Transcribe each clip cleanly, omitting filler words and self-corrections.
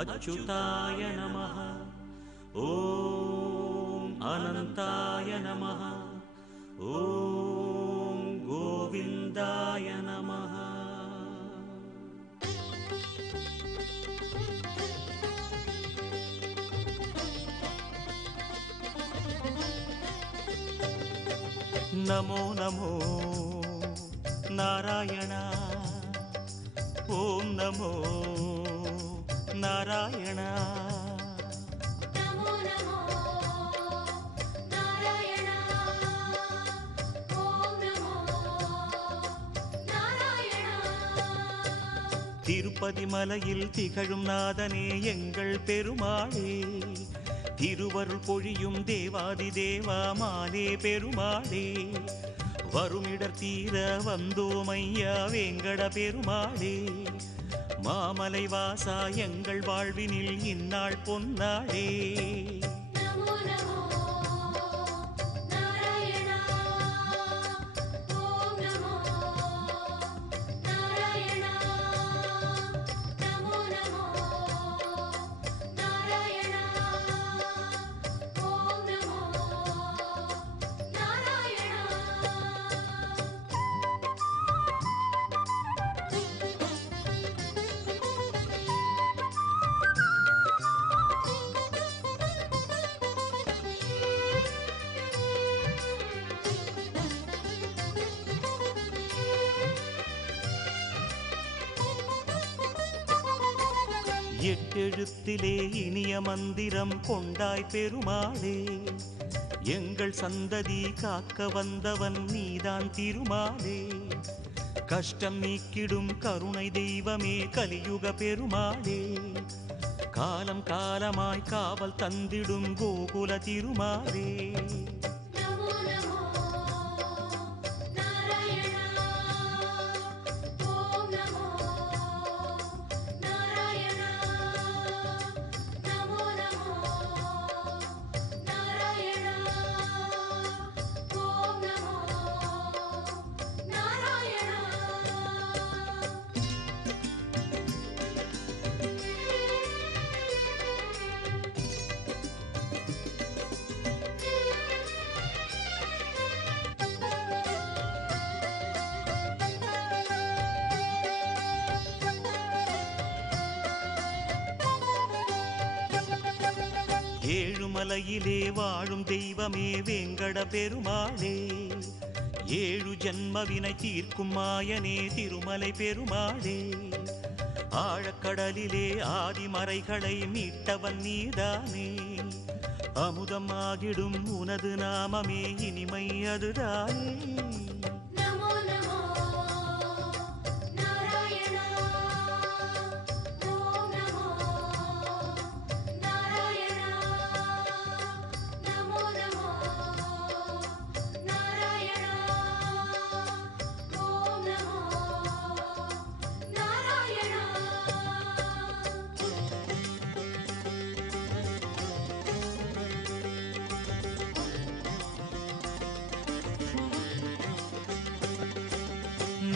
अच्युताय नमः। ॐ अनन्ताय नमः। ॐ गोविन्दाय नमः। नमो नमो नारायण। ॐ नमो नारायण। नमो नमो नारायण। ॐ नमो नारायण। திருப்பதி மலையில் திகழும் நாதனே எங்கள் பெருமாளே, திருவருள் பொழியும் தேவாதி தேவா மாலே பெருமாளே, வருமிடர் தீர வந்தோமையா வேங்கட பெருமாளே, மாமலை வாசா எங்கள் வாழ்வினில் இந்நாள் பொன்னாளே. नमो नमो नारायण। ॐ नमो नारायण। नमो नमो नारायण। ॐ नमो नारायण। எட்டெழுத்திலே இனிய மந்திரம் கொண்டாய் பெருமாளே, எங்கள் சந்ததி காக்க வந்தவன் நீதான் திருமாலே, கஷ்டம் நீக்கிடும் கருணை தெய்வமே கலியுக பெருமாளே, காலம் காலமாய் காவல் தந்திடும் கோகுல திருமாலே. नमो नमो नारायण। ॐ नमो नारायण। नमो नमो नारायण। ॐ नमो नारायण। ஏழுமலையிலே வாழும் தெய்வமே வேங்கட பெருமாளே, ஏழு ஜன்மவினை தீர்க்கும் மாயனே திருமலை பெருமாளே, ஆழக்கடலிலே ஆதிமறைகளை மீட்டவன் நீதானே, அமுதமாகிடும் உனது நாமமே இனிமை அதுதானே. नमो नमो नारायण। ॐ नमो नारायण। नमो नमो नारायण। ॐ नमो नारायण।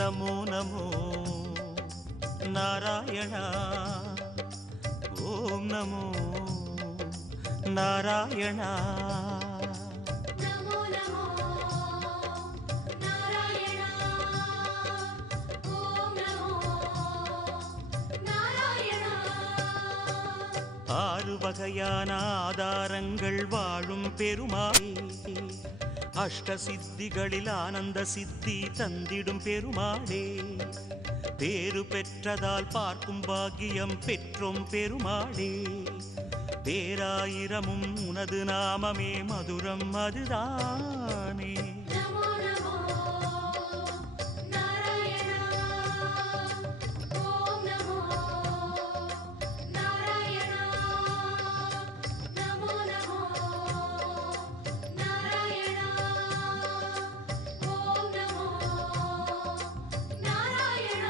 नमो नमो नारायण। ॐ नमो नारायण। नमो नमो नारायण। ॐ नमो नारायण। ஆறு வகையான ஆதாரங்கள் வாழும் பெருமாளே, அஷ்ட சித்திகளில் ஆனந்த சித்தி தந்திடும் பெருமாளே, பேரு பெற்றதால் பார்க்கும் பாக்கியம் பெற்றோம் பெருமாளே, பேராயிரமும் உனது நாமமே மதுரம் அதுதானே. नमो नमो नारायण। ॐ नमो नारायण। नमो नमो नारायण। ॐ नमो नारायण।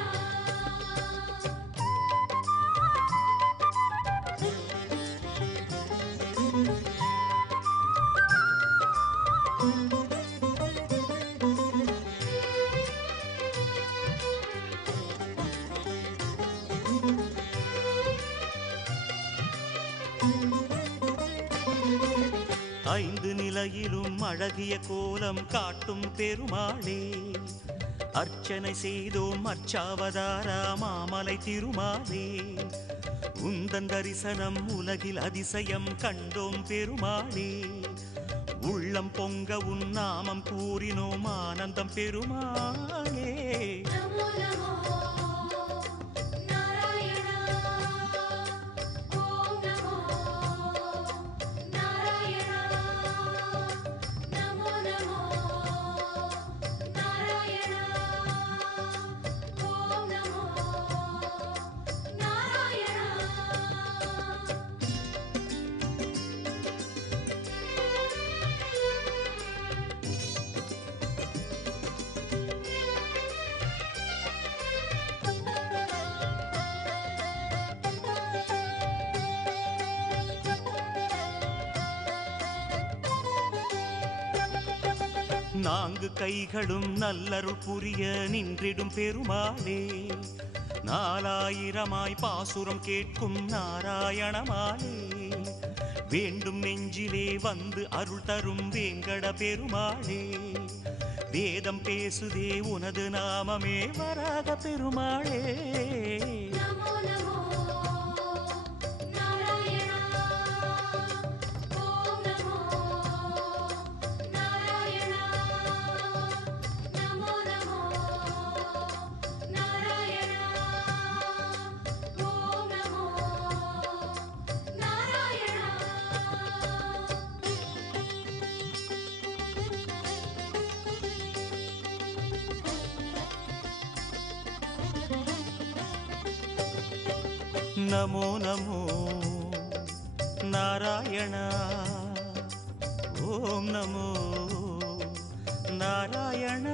Thank you. ஐந்து நிலையிலும் அழகிய கோலம் காட்டும் பெருமாளே, அர்ச்சனை செய்தோம் அர்ச்சாவதாரா மாமலை திருமாலே, உந்தன் தரிசனம் உலகில் அதிசயம் கண்டோம் பெருமாளே, உள்ளம் பொங்க உன் நாமம் கூறினோம் ஆனந்தம் பெருமாளே. நமோ நமோ நாராயணா ஓம் நமோ நாராயணா நமோ நமோ நாராயணா ஓம் நமோ நாராயணா. நான்கு கைகளும் நல்லருள் புரிய நின்றிடும் பெருமாளே, நாலாயிரமாய் பாசுரம் கேட்கும் நாராயணமாலே, வேண்டும் நெஞ்சிலே வந்து அருள் தரும் வேங்கட பெருமாளே, வேதம் பேசுதே உனது நாமமே வராக பெருமாளே. நமோ நமோ நாராயணா ஓம் நமோ நாராயணா நமோ நமோ நாராயணா ஓம் நமோ நாராயணா. நமோ நமோ நாராயண ஓம் நமோ நாராயண.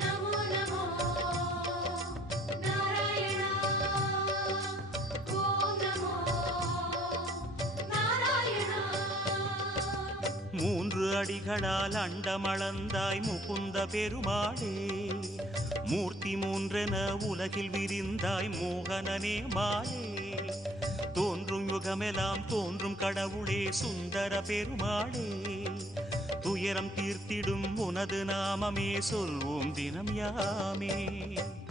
நமோ நமோ நாராயணா ஓம் நமோ நாராயணா. மூன்று அடிகளால் அண்டமளந்தாய் முகுந்த பெருமாளே, மூர்த்தி மூன்றென உலகில் விரிந்தாய் மோகனனே மாலே, தோன்றும் யுகமெல்லாம் தோன்றும் கடவுளே சுந்தர பெருமாளே, துயரம் தீர்த்திடும் உனது நாமமே சொல்வோம் தினம் யாமே.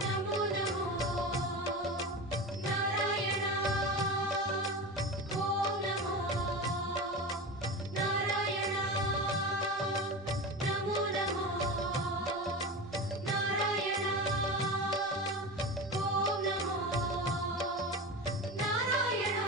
நமோ நமோ நாராயணா ஓம் நமோ நாராயணா நமோ நமோ நாராயணா ஓம் நமோ நாராயணா.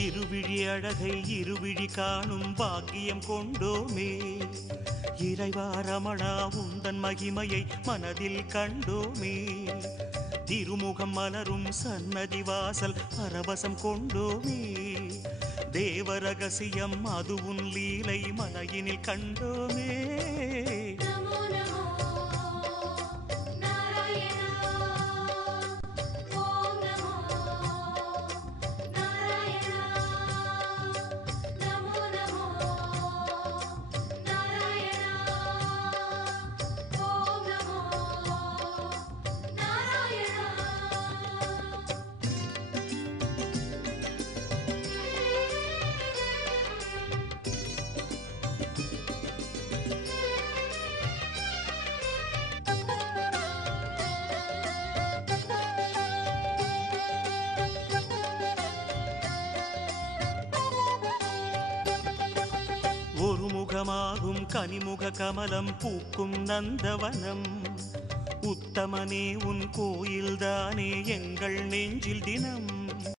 இருவிழி அழகை இருவிழி காணும் பாக்கியம் கொண்டோமே, இறைவா ரமணா உந்தன் மகிமையை மனதில் கண்டோமே, திருமுகம் மலரும் சன்னதி வாசல் பரவசம் கொண்டோமே, தேவ ரகசியம் அது உன் லீலை மலையினில் கண்டோமே. நமோ நமோ நாராயணா ஓம் நமோ நாராயணா நமோ நமோ நாராயணா ஓம் நமோ நாராயணா. ஒரு முகமாகும் கனிமுக கமலம் பூக்கும் நந்தவனம், உத்தமனே உன் கோயில்தானே எங்கள் நெஞ்சில் தினம்,